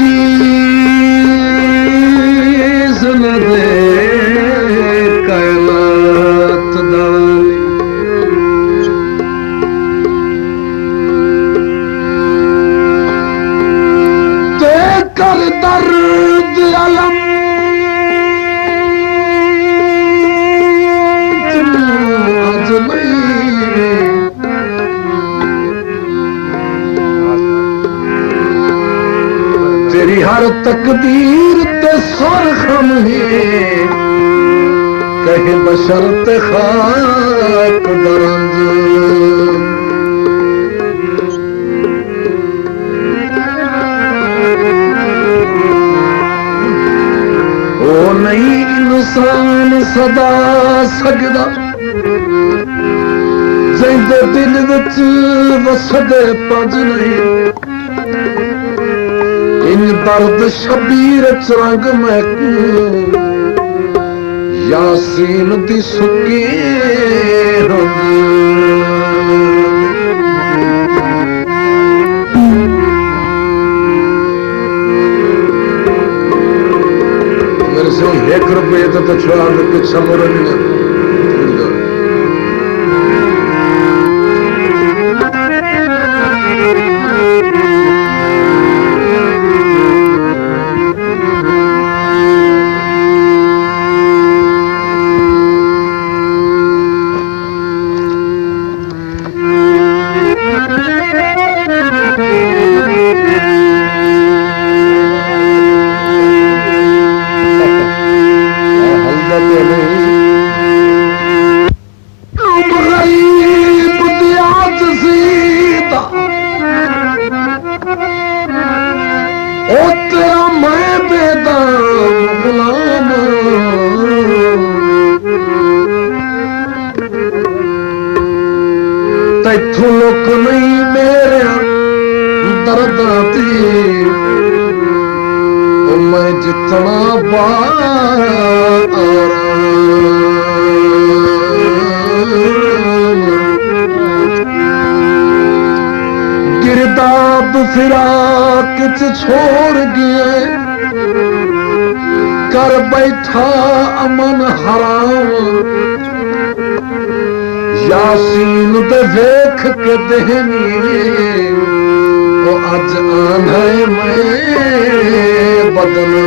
चीज न दे कायनात दाली ते कर दर्द अलम तेरी हर तकदीर ते सुरखम है कहे बशरत खाक दरंज ओ नहीं इंसान सदा सकदा जिंदे दिल विच वसदे पंज नहीं इन दर्द शबीर रंग महकू यासीन दी सुकी मेरे से 1 रुपये तो छुआ कुछ समझ नहीं तैथों लोक नहीं मेरे दर्दां दी मैं जितना गिरदाब फिराक छोड़ गया कर बैठा अमन हराम यासीन दे वेख के देहनी वो अज आना मैं बदना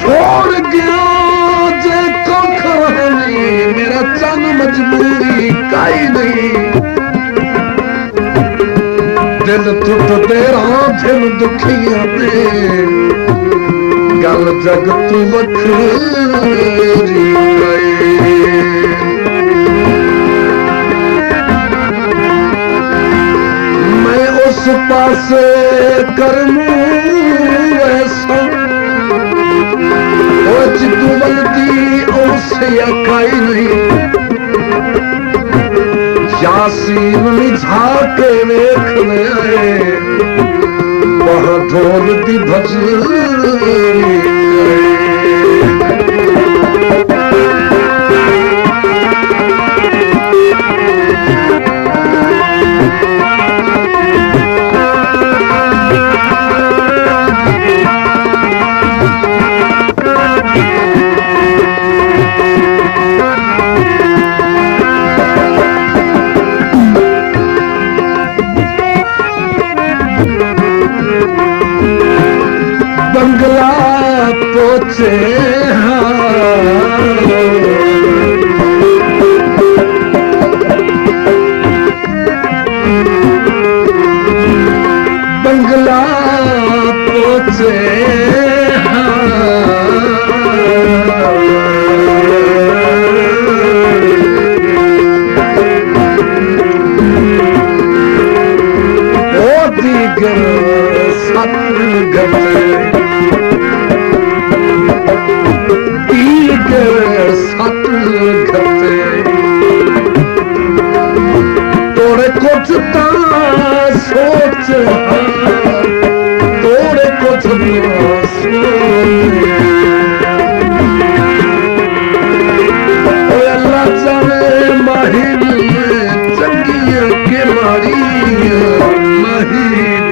छोड़ गया जे कोखरानी मेरा चन मजबूरी काई नहीं दिल टुट तेरा दिल दुखिया दे गल जग तू वखरी मैं उस पासे करमू ऐसा जितू बलती उसे अकाई नहीं यासीन झाके वेख ले वहां ढोल दी भजनी बंगला पोचे बंगला पोचे ओ दीगर सत गते सत घते तोड़े कुछ सोच तोड़े कुछ अल्लाह जाने माहिर चंगी के मारी माहिर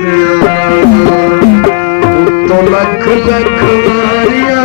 तो लख लख मारिया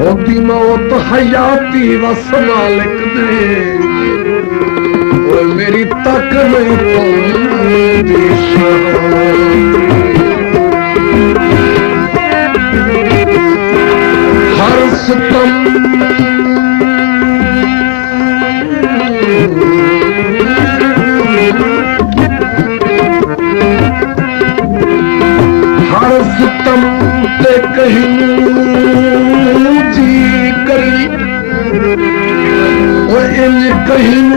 होती मौत हयाती वस मालिक दे मेरी तक नहीं पाऊंगी हर सितम हर सितम ते कहीं जी करी वो इन कहीं